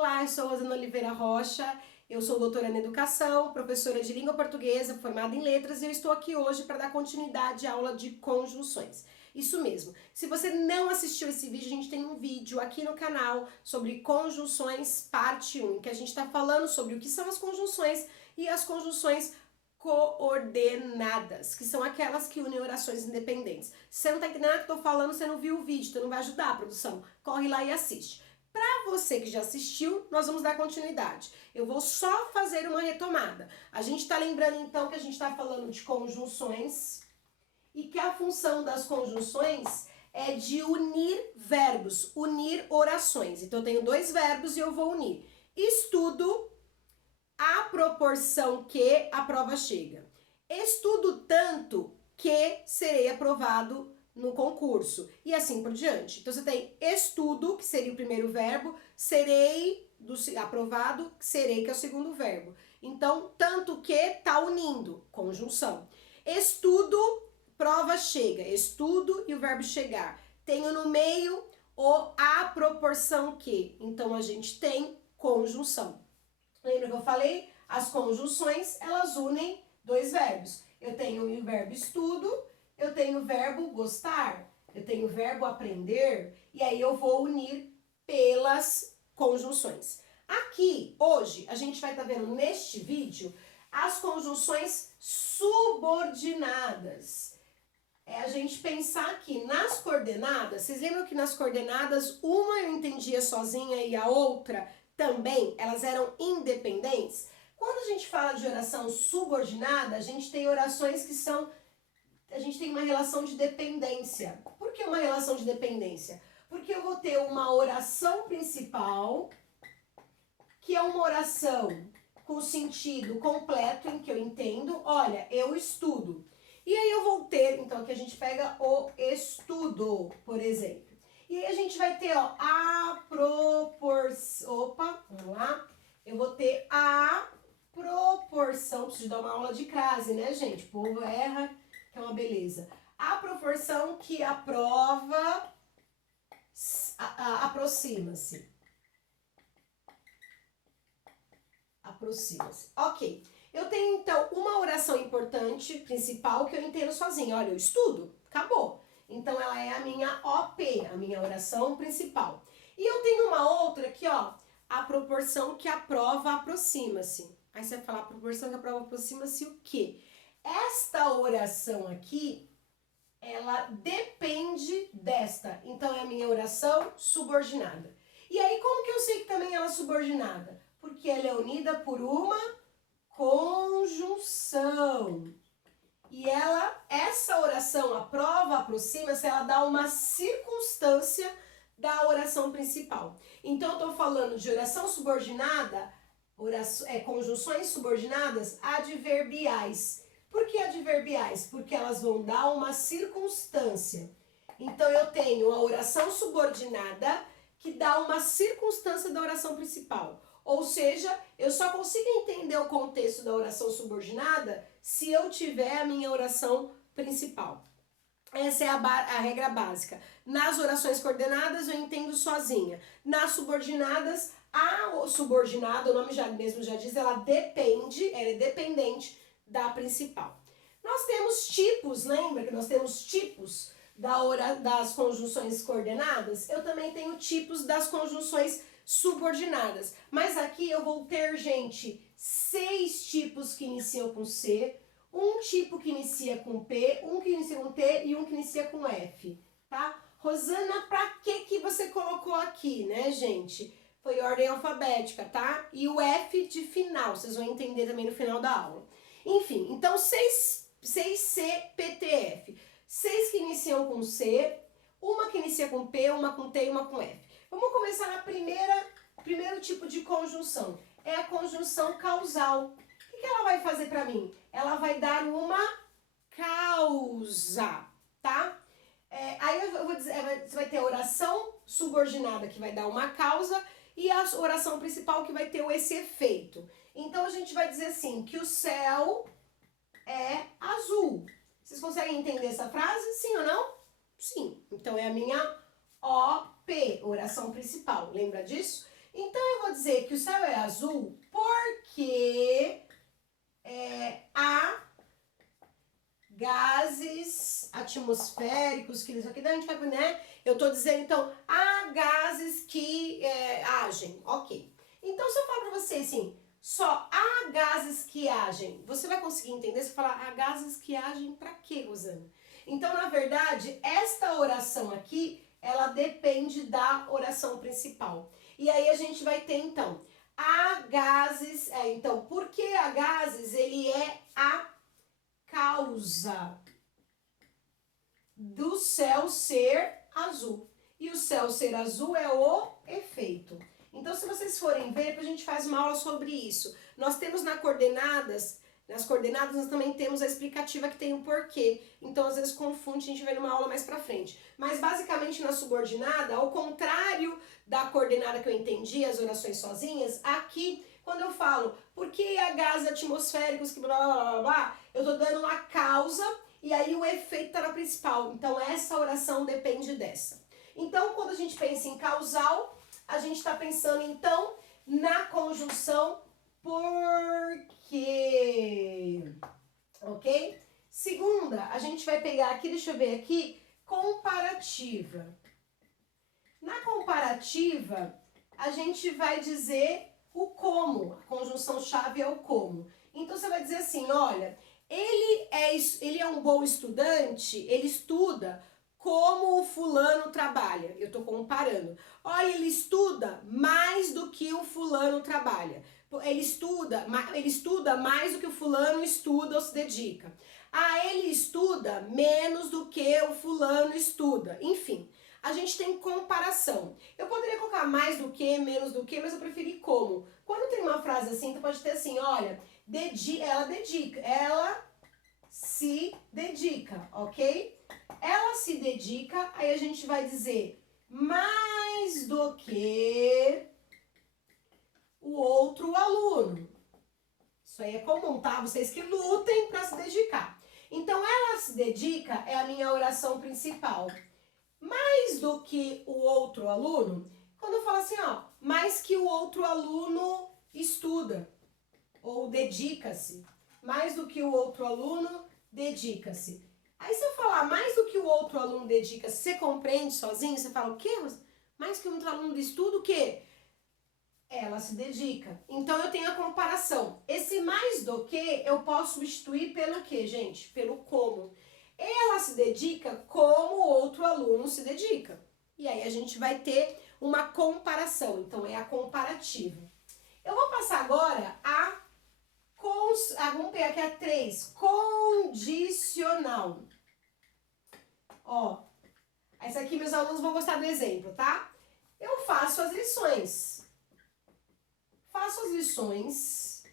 Olá, eu sou Rosana Oliveira Rocha, eu sou doutora em Educação, professora de língua portuguesa, formada em letras, e eu estou aqui hoje para dar continuidade à aula de conjunções. Isso mesmo, se você não assistiu esse vídeo, a gente tem um vídeo aqui no canal sobre conjunções parte 1, em que a gente está falando sobre o que são as conjunções e as conjunções coordenadas, que são aquelas que unem orações independentes. Se você não está entendendo nada que eu estou falando, você não viu o vídeo, então não vai ajudar a produção. Corre lá e assiste. Para você que já assistiu, nós vamos dar continuidade. Eu vou só fazer uma retomada. A gente está lembrando então que a gente está falando de conjunções e que a função das conjunções é de unir verbos, unir orações. Então eu tenho dois verbos e eu vou unir. Estudo à proporção que a prova chega. Estudo tanto que serei aprovado no concurso, e assim por diante. Então você tem estudo, que seria o primeiro verbo, serei aprovado, serei, que é o segundo verbo. Então, tanto que tá unindo, conjunção. Estudo, prova chega, estudo e o verbo chegar. Tenho no meio o a proporção que, então a gente tem conjunção. Lembra que eu falei? As conjunções, elas unem dois verbos. Eu tenho o verbo estudo, eu tenho o verbo gostar, eu tenho o verbo aprender, e aí eu vou unir pelas conjunções. Aqui, hoje, a gente vai estar vendo neste vídeo as conjunções subordinadas. É a gente pensar aqui nas coordenadas. Vocês lembram que nas coordenadas uma eu entendia sozinha e a outra também, elas eram independentes? Quando a gente fala de oração subordinada, a gente tem orações que são... A gente tem uma relação de dependência. Por que uma relação de dependência? Porque eu vou ter uma oração principal, que é uma oração com sentido completo, em que eu entendo, olha, eu estudo. E aí eu vou ter, então aqui a gente pega o estudo, por exemplo. E aí a gente vai ter, ó, a proporção... Opa, vamos lá. Eu vou ter a proporção, preciso dar uma aula de crase, né, gente? O povo erra, que é uma beleza. A proporção que a prova aproxima-se. Aproxima-se. Ok. Eu tenho, então, uma oração importante, principal, que eu entendo sozinha. Olha, eu estudo. Acabou. Então, ela é a minha OP, a minha oração principal. E eu tenho uma outra aqui, ó. A proporção que a prova aproxima-se. Aí você vai falar, a proporção que a prova aproxima-se o quê? Esta oração aqui, ela depende desta. Então, é a minha oração subordinada. E aí, como que eu sei que também ela é subordinada? Porque ela é unida por uma conjunção. E essa oração, a prova aproxima-se, ela dá uma circunstância da oração principal. Então, eu estou falando de oração subordinada, conjunções subordinadas adverbiais. Por que adverbiais? Porque elas vão dar uma circunstância. Então, eu tenho a oração subordinada que dá uma circunstância da oração principal. Ou seja, eu só consigo entender o contexto da oração subordinada se eu tiver a minha oração principal. Essa é a regra básica. Nas orações coordenadas eu entendo sozinha. Nas subordinadas, a subordinada, o nome mesmo já diz, ela é dependente da principal. Nós temos tipos, lembra que nós temos tipos das conjunções coordenadas? Eu também tenho tipos das conjunções subordinadas. Mas aqui eu vou ter, gente, 6 tipos que iniciam com C, um tipo que inicia com P, um que inicia com T e um que inicia com F, tá? Rosana, pra que você colocou aqui, né, gente? Foi ordem alfabética, tá? E o F de final, vocês vão entender também no final da aula. Enfim, então 6 CPTF. 6 que iniciam com C, uma que inicia com P, uma com T e uma com F. Vamos começar na primeiro tipo de conjunção. É a conjunção causal. O que ela vai fazer para mim? Ela vai dar uma causa, tá? Aí eu vou dizer, você vai ter a oração subordinada que vai dar uma causa e a oração principal que vai ter esse efeito. Então a gente vai dizer assim, que o céu é azul. Vocês conseguem entender essa frase? Sim ou não? Sim. Então é a minha OP, oração principal. Lembra disso? Então eu vou dizer dizer que o céu é azul porque há gases atmosféricos, que isso aqui, daí a gente vai, né? Eu tô dizendo, então, há gases que agem, ok. Então, se eu falar pra você assim, só há gases que agem, você vai conseguir entender? Se eu falar, há gases que agem pra quê, Rosana? Então, na verdade, esta oração aqui, ela depende da oração principal. E aí a gente vai ter, então, há gases, então, por que há gases? Ele é a causa do céu ser azul. E o céu ser azul é o efeito. Então, se vocês forem ver, depois a gente faz uma aula sobre isso. Nós temos nas coordenadas nós também temos a explicativa que tem o porquê. Então, às vezes confunde, a gente vê numa aula mais pra frente. Mas, basicamente, na subordinada, ao contrário da coordenada que eu entendi, as orações sozinhas, aqui, quando eu falo, por que há gases atmosféricos que blá, blá, blá, blá, blá, eu tô dando uma causa e aí o efeito tá na principal. Então, essa oração depende dessa. Então, quando a gente pensa em causal, a gente está pensando, então, na conjunção porque, ok? Segunda, a gente vai pegar aqui, deixa eu ver aqui, comparativa. Na comparativa, a gente vai dizer o como, a conjunção chave é o como. Então, você vai dizer assim, olha, ele é um bom estudante, ele estuda como o fulano trabalha. Eu estou comparando. Olha, ele estuda mais do que o fulano trabalha. Ele estuda mais do que o fulano estuda ou se dedica. Ah, ele estuda menos do que o fulano estuda. Enfim, a gente tem comparação. Eu poderia colocar mais do que, menos do que, mas eu preferi como. Quando tem uma frase assim, tu pode ter assim, olha, ela se dedica, ok? Ela se dedica, aí a gente vai dizer mais do que o outro aluno. Isso aí é comum, tá? Vocês que lutem para se dedicar. Então, ela se dedica é a minha oração principal. Mais do que o outro aluno, quando eu falo assim, ó, mais que o outro aluno estuda ou dedica-se. Mais do que o outro aluno dedica-se. Aí se eu falar mais do que o outro aluno dedica-se, você compreende sozinho? Você fala o quê? Mais que o outro aluno estuda, o quê? Ela se dedica. Então eu tenho a comparação. Esse mais do que eu posso substituir pelo quê, gente? Pelo como. Ela se dedica como o outro aluno se dedica. E aí a gente vai ter uma comparação. Então é a comparativa. Eu vou passar agora vamos pegar aqui a 3. Condicional. Ó, essa aqui meus alunos vão gostar do exemplo, tá? Eu faço as lições. Faço as lições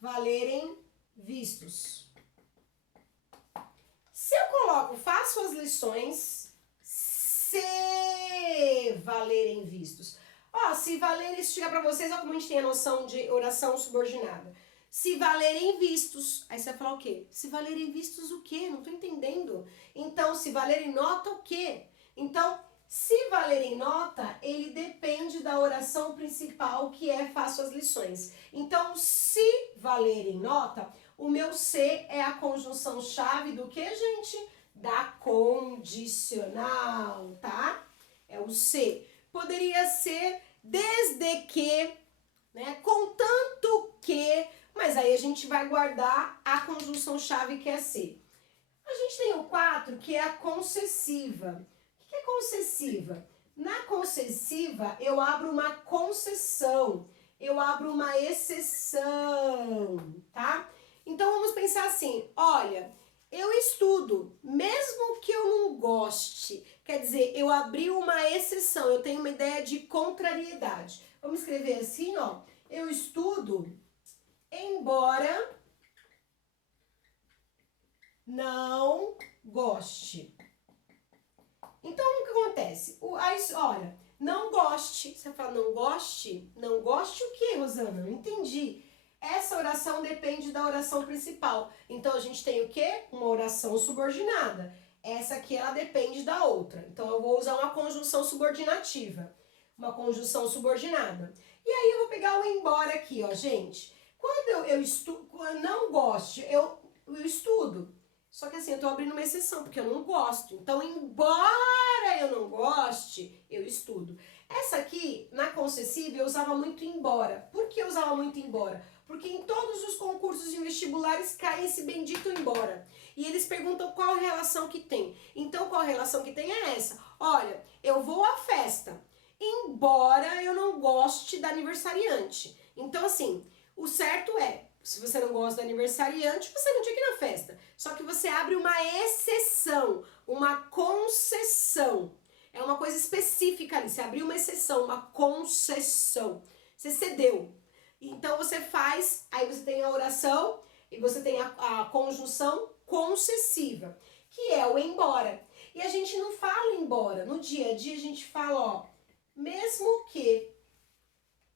valerem vistos. Se eu coloco faço as lições se valerem vistos. Ó, se valerem, se chegar pra vocês, ó, como a gente tem a noção de oração subordinada. Se valerem vistos. Aí você vai falar o quê? Se valerem vistos o quê? Não tô entendendo. Então, se valerem nota o quê? Então, se valerem nota, ele depende da oração principal, que é faço as lições. Então, se valerem nota, o meu se é a conjunção chave do que, gente? Da condicional, tá? É o se. Poderia ser desde que, né? Contanto que, mas aí a gente vai guardar a conjunção chave que é se. A gente tem o 4, que é a concessiva. O que é concessiva? Na concessiva, eu abro uma concessão, eu abro uma exceção, tá? Então, vamos pensar assim, olha, eu estudo, mesmo que eu não goste, quer dizer, eu abri uma exceção, eu tenho uma ideia de contrariedade. Vamos escrever assim, ó, eu estudo, embora não goste. Então, o que acontece? Olha, não goste. Você fala, não goste? Não goste o quê, Rosana? Não entendi. Essa oração depende da oração principal. Então, a gente tem o quê? Uma oração subordinada. Essa aqui, ela depende da outra. Então, eu vou usar uma conjunção subordinativa. Uma conjunção subordinada. E aí, eu vou pegar o embora aqui, ó, gente. Quando eu estudo, quando eu não gosto, eu estudo. Só que assim, eu tô abrindo uma exceção, porque eu não gosto. Então, embora eu não goste, eu estudo. Essa aqui, na concessiva, eu usava muito embora. Por que eu usava muito embora? Porque em todos os concursos de vestibulares cai esse bendito embora. E eles perguntam qual relação que tem. Então, qual relação que tem é essa. Olha, eu vou à festa, embora eu não goste da aniversariante. Então, assim, o certo é, se você não gosta do aniversariante, você não tinha que ir na festa. Só que você abre uma exceção, uma concessão. É uma coisa específica ali. Você abriu uma exceção, uma concessão. Você cedeu. Então você faz, aí você tem a oração e você tem a conjunção concessiva, que é o embora. E a gente não fala embora. No dia a dia a gente fala, ó, mesmo que.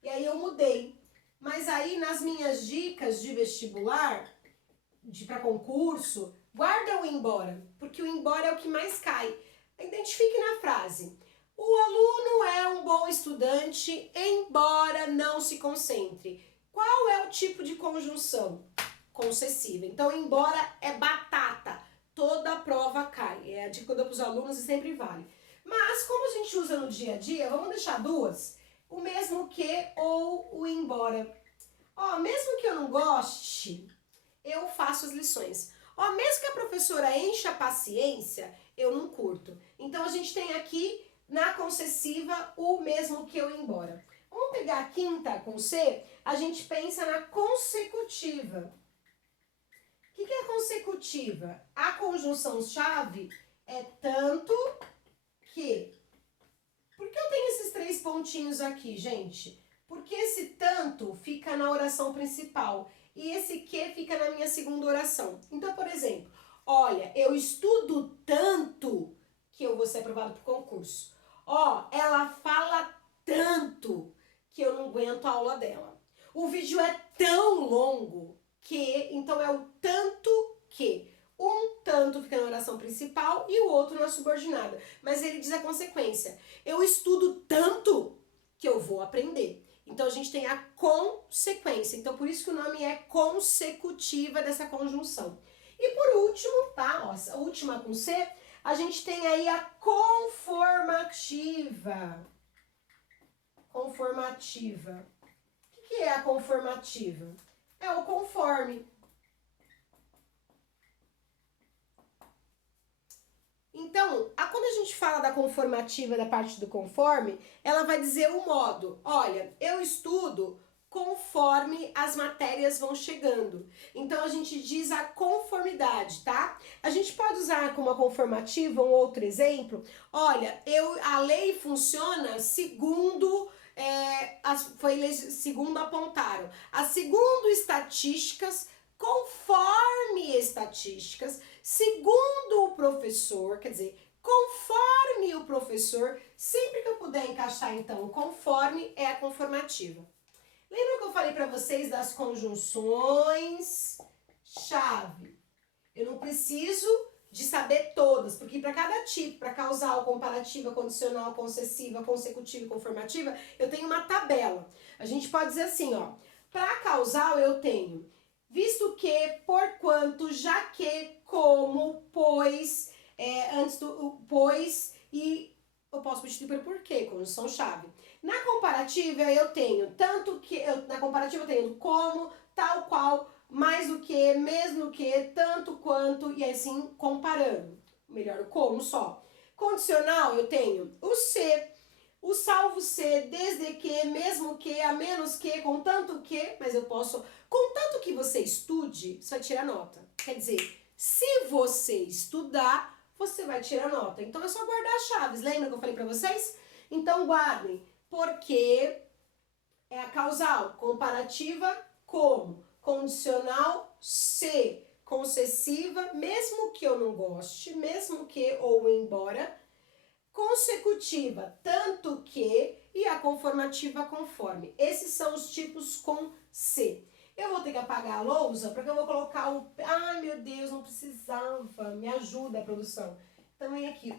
E aí eu mudei. Mas aí nas minhas dicas de vestibular, para concurso, guarda o embora, porque o embora é o que mais cai. Identifique na frase. O aluno é um bom estudante, embora não se concentre. Qual é o tipo de conjunção? Concessiva. Então, embora é batata. Toda a prova cai. É a dica que eu dou para os alunos e sempre vale. Mas, como a gente usa no dia a dia, vamos deixar duas. O mesmo que ou o embora. Ó, mesmo que eu não goste, eu faço as lições. Ó, mesmo que a professora encha a paciência, eu não curto. Então, a gente tem aqui, na concessiva, o mesmo que eu embora. Vamos pegar a quinta com C, a gente pensa na consecutiva. O que é a consecutiva? A conjunção-chave é tanto que. Por que eu tenho esses 3 pontinhos aqui, gente? Porque esse tanto fica na oração principal e esse que fica na minha segunda oração. Então, por exemplo, olha, eu estudo tanto que eu vou ser aprovado para o concurso. Ó, ela fala tanto que eu não aguento a aula dela. O vídeo é tão longo que, então é o tanto que. Um tanto fica na oração principal e o outro na subordinada. Mas ele diz a consequência. Eu estudo tanto que eu vou aprender. Então a gente tem a consequência. Então por isso que o nome é consecutiva dessa conjunção. E por último, tá? Ó, a última com C, a gente tem aí a conformativa. Conformativa. O que é a conformativa? É o conforme. Então, quando a gente fala da conformativa, da parte do conforme, ela vai dizer o modo. Olha, eu estudo conforme as matérias vão chegando. Então, a gente diz a conformidade, tá? A gente pode usar como a conformativa um outro exemplo. Olha, a lei funciona segundo... segundo apontaram. Segundo estatísticas, conforme estatísticas, segundo o professor, quer dizer, conforme o professor, sempre que eu puder encaixar então o conforme é a conformativa. Lembra que eu falei para vocês das conjunções chave? Eu não preciso de saber todas, porque para cada tipo, para causal, comparativa, condicional, concessiva, consecutiva e conformativa, eu tenho uma tabela. A gente pode dizer assim, ó, para causal eu tenho visto que, porquanto, já que, como, pois, antes do pois e eu posso substituir pelo porquê, conjunção chave. Na comparativa eu tenho tanto que, na comparativa eu tenho como, tal qual, mais do que, mesmo que, tanto quanto e assim comparando. Melhor o como só. Condicional eu tenho o se, o salvo se, desde que, mesmo que, a menos que, contanto que, mas eu posso, contanto que você estude, você vai tirar nota. Quer dizer, se você estudar, você vai tirar nota. Então é só guardar as chaves. Lembra que eu falei pra vocês? Então guardem, porque é a causal, comparativa, como, condicional, se, concessiva, mesmo que eu não goste, mesmo que ou embora, consecutiva, tanto que, e a conformativa conforme. Esses são os tipos com C. Eu vou ter que apagar a lousa porque eu vou colocar o... Ai, meu Deus, não precisava. Me ajuda, produção. Então vem aqui,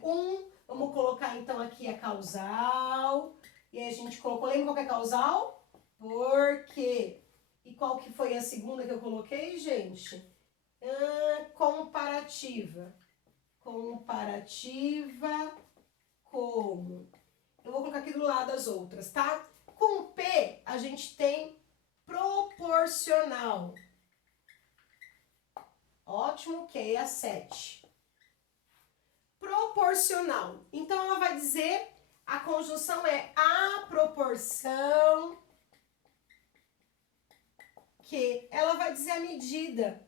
vamos colocar então aqui a causal. E aí a gente colocou, lembra qual que é causal? Porque. E qual que foi a segunda que eu coloquei, gente? Comparativa. Comparativa como? Eu vou colocar aqui do lado as outras, tá? Com P, a gente tem proporcional. Ótimo, que é a 7. Proporcional. Então, ela vai dizer, a conjunção é a proporção que. Ela vai dizer a medida.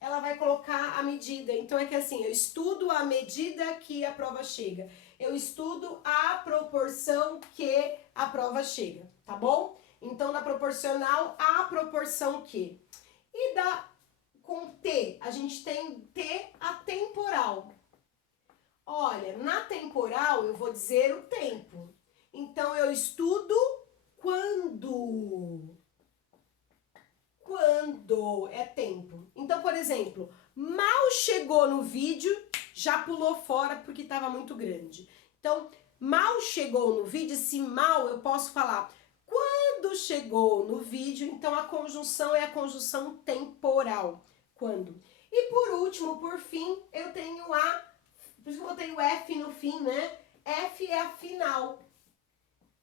Ela vai colocar a medida. Então, é que assim, eu estudo a medida que a prova chega. Eu estudo a proporção que a prova chega, tá bom? Então, da proporcional, a proporção que. E com T, a gente tem T atemporal. Olha, na temporal eu vou dizer o tempo. Então, eu estudo quando. Quando é tempo. Então, por exemplo, mal chegou no vídeo, já pulou fora porque estava muito grande. Então, mal chegou no vídeo, esse mal eu posso falar quando chegou no vídeo, então a conjunção é a conjunção temporal. Quando. E por último, por fim, eu tenho por isso que eu botei o F no fim, né? F é a final.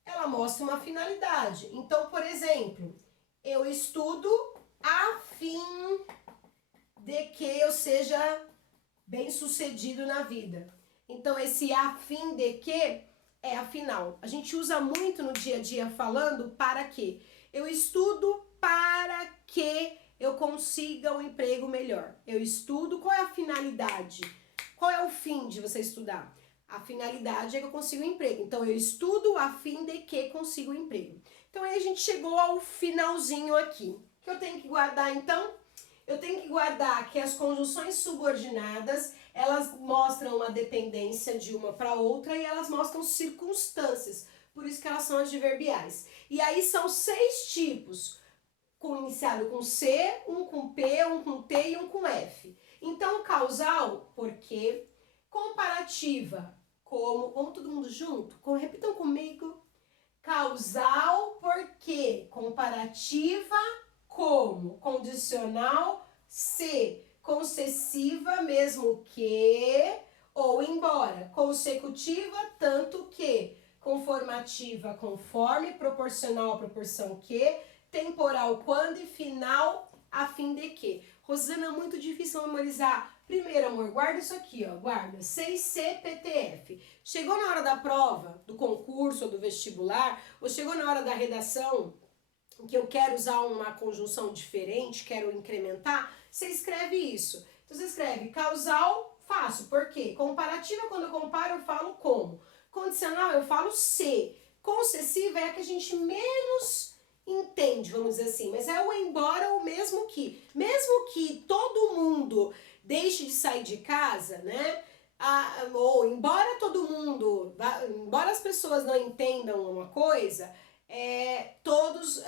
Ela mostra uma finalidade. Então, por exemplo, eu estudo a fim de que eu seja bem-sucedido na vida. Então, esse a fim de que é a final. A gente usa muito no dia a dia falando para quê? Eu estudo para que eu consiga um emprego melhor. Eu estudo, qual é a finalidade? Qual é o fim de você estudar? A finalidade é que eu consiga um emprego. Então, eu estudo a fim de que consiga um emprego. Então, aí a gente chegou ao finalzinho aqui. O que eu tenho que guardar, então? Eu tenho que guardar que as conjunções subordinadas, elas mostram uma dependência de uma para outra e elas mostram circunstâncias. Por isso que elas são adverbiais. E aí são 6 tipos, iniciado com C, um com P, um com T e um com F. Então, causal, porque. Comparativa, como. Vamos todo mundo junto? Repitam comigo. Causal, porque. Comparativa, como. Condicional, se. Concessiva, mesmo que. Ou embora. Consecutiva, tanto que. Conformativa, conforme. Proporcional, a proporção que. Temporal, quando. E final, a fim de que. Rosana, muito difícil memorizar. Primeiro, amor, guarda isso aqui, ó, guarda, 6CPTF. Chegou na hora da prova, do concurso ou do vestibular, ou chegou na hora da redação, que eu quero usar uma conjunção diferente, quero incrementar, você escreve isso. Então, você escreve causal, fácil, por quê? Comparativa, quando eu comparo, eu falo como. Condicional, eu falo se. Concessiva é a que a gente menos entende, vamos dizer assim, mas é o embora ou mesmo que todo mundo deixe de sair de casa, né? Ou embora todo mundo, embora as pessoas não entendam uma coisa, todos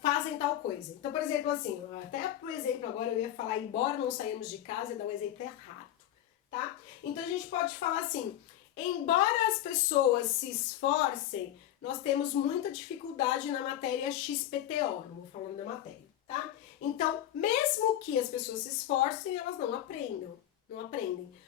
fazem tal coisa. Então, por exemplo, assim, até por exemplo, agora eu ia falar embora não saímos de casa e dar um exemplo errado, tá? Então a gente pode falar assim, embora as pessoas se esforcem, nós temos muita dificuldade na matéria XPTO, não vou falar o nome da matéria, tá? Então, mesmo que as pessoas se esforcem, elas não aprendem.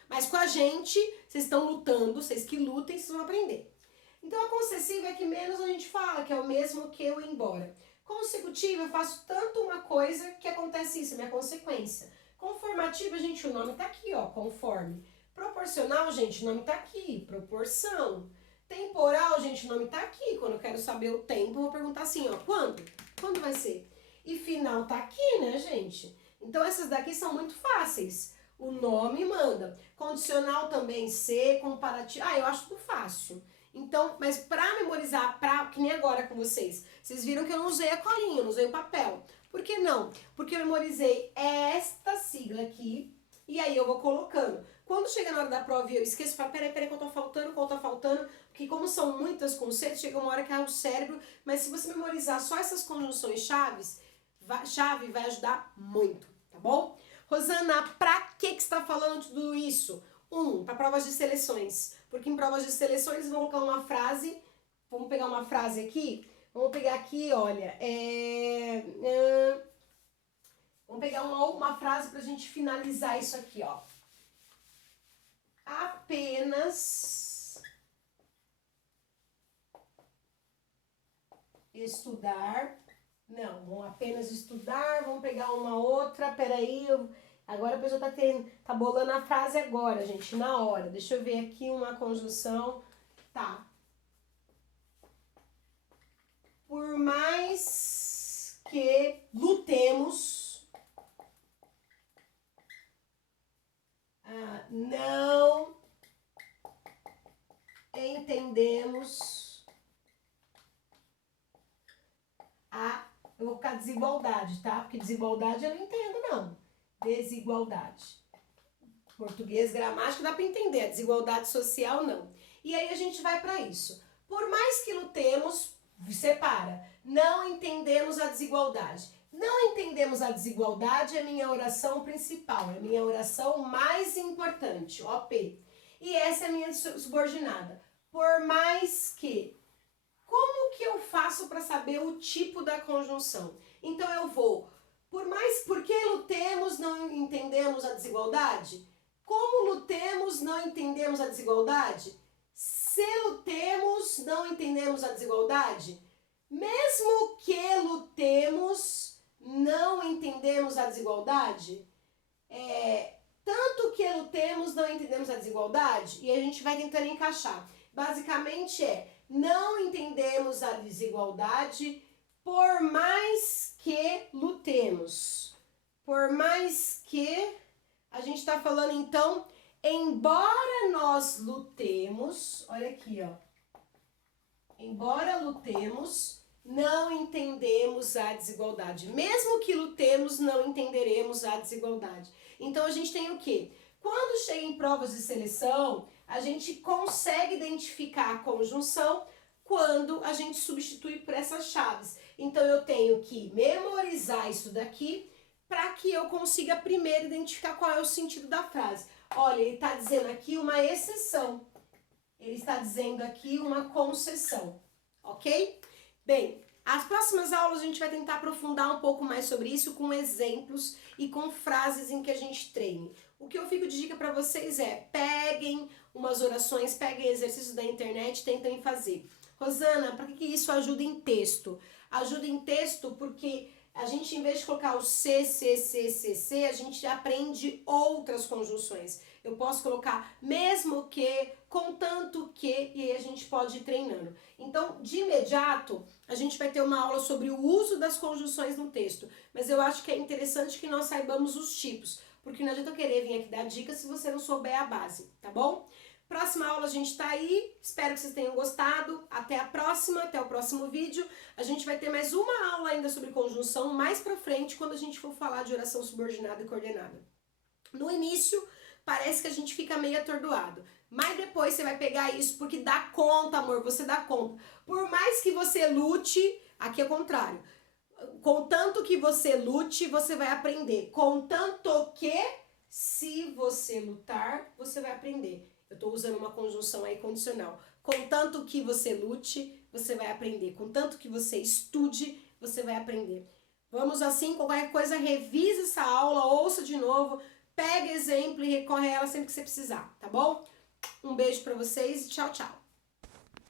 Mas com a gente, vocês estão lutando, vocês que lutem, vocês vão aprender. Então, a concessiva é que menos a gente fala, que é o mesmo que o embora. Consecutiva, eu faço tanto uma coisa que acontece isso, é minha consequência. Conformativa, gente, o nome tá aqui, ó, conforme. Proporcional, gente, o nome tá aqui, proporção. Temporal, gente, o nome tá aqui. Quando eu quero saber o tempo, eu vou perguntar assim, ó, quando? Quando vai ser? E final tá aqui, né, gente? Então, essas daqui são muito fáceis. O nome manda. Condicional também, ser, comparativo. Eu acho tudo fácil. Então, mas pra memorizar, que nem agora com vocês viram que eu não usei a colinha, eu não usei o papel. Por que não? Porque eu memorizei esta sigla aqui, e aí eu vou colocando. Quando chega na hora da prova e eu esqueço, eu falo, peraí, qual tá faltando, porque como são muitas conceitos, chega uma hora que é o cérebro, mas se você memorizar só essas conjunções chave vai ajudar muito, tá bom? Rosana, pra que você está falando tudo isso? Para provas de seleções. Porque em provas de seleções vão colocar uma frase. Vamos pegar uma frase aqui. Vamos pegar aqui, olha. Vamos pegar uma frase pra gente finalizar isso aqui, ó. Apenas estudar. Não, vamos apenas estudar. Vamos pegar uma outra. Peraí, agora a pessoa tá bolando a frase agora, gente, na hora. Deixa eu ver aqui uma conjunção. Tá. Por mais que lutemos, não entendemos eu vou colocar desigualdade, tá? Porque desigualdade eu não entendo, não. Desigualdade. Português, gramática, dá para entender. A desigualdade social, não. E aí a gente vai para isso. Por mais que lutemos, separa. Não entendemos a desigualdade. Não entendemos a desigualdade é minha oração principal, é minha oração mais importante, OP. E essa é a minha subordinada. Por mais que. Como que eu faço para saber o tipo da conjunção? Então eu vou, porque lutemos, não entendemos a desigualdade? Como lutemos, não entendemos a desigualdade? Se lutemos, não entendemos a desigualdade? Mesmo que lutemos, não entendemos a desigualdade? Tanto que lutemos, não entendemos a desigualdade? E a gente vai tentando encaixar. Basicamente não entendemos a desigualdade por mais que lutemos. Por mais que a gente está falando então, embora nós lutemos, olha aqui, ó. Embora lutemos, não entendemos a desigualdade. Mesmo que lutemos, não entenderemos a desigualdade. Então a gente tem o quê? Quando chega em provas de seleção, a gente consegue identificar a conjunção quando a gente substitui por essas chaves. Então eu tenho que memorizar isso daqui para que eu consiga primeiro identificar qual é o sentido da frase. Olha, ele está dizendo aqui uma exceção. Ele está dizendo aqui uma concessão, ok? Bem, as próximas aulas a gente vai tentar aprofundar um pouco mais sobre isso com exemplos e com frases em que a gente treine. O que eu fico de dica para vocês é, peguem umas orações, peguem exercícios da internet, tentem fazer. Rosana, para que isso ajuda em texto? Ajuda em texto porque a gente, em vez de colocar o C, a gente aprende outras conjunções. Eu posso colocar mesmo que, contanto que, e aí a gente pode ir treinando. Então, de imediato, a gente vai ter uma aula sobre o uso das conjunções no texto. Mas eu acho que é interessante que nós saibamos os tipos, porque não adianta eu querer vir aqui dar dicas se você não souber a base, tá bom? Próxima aula a gente tá aí, espero que vocês tenham gostado, até a próxima, até o próximo vídeo. A gente vai ter mais uma aula ainda sobre conjunção mais pra frente, quando a gente for falar de oração subordinada e coordenada. No início, parece que a gente fica meio atordoado, mas depois você vai pegar isso, porque dá conta, amor, você dá conta. Por mais que você lute, aqui é o contrário, contanto que você lute, você vai aprender. Contanto que, se você lutar, você vai aprender. Eu estou usando uma conjunção aí condicional. Contanto que você lute, você vai aprender. Contanto que você estude, você vai aprender. Vamos assim, qualquer coisa, revisa essa aula, ouça de novo, pega exemplo e recorre a ela sempre que você precisar, tá bom? Um beijo para vocês e tchau, tchau.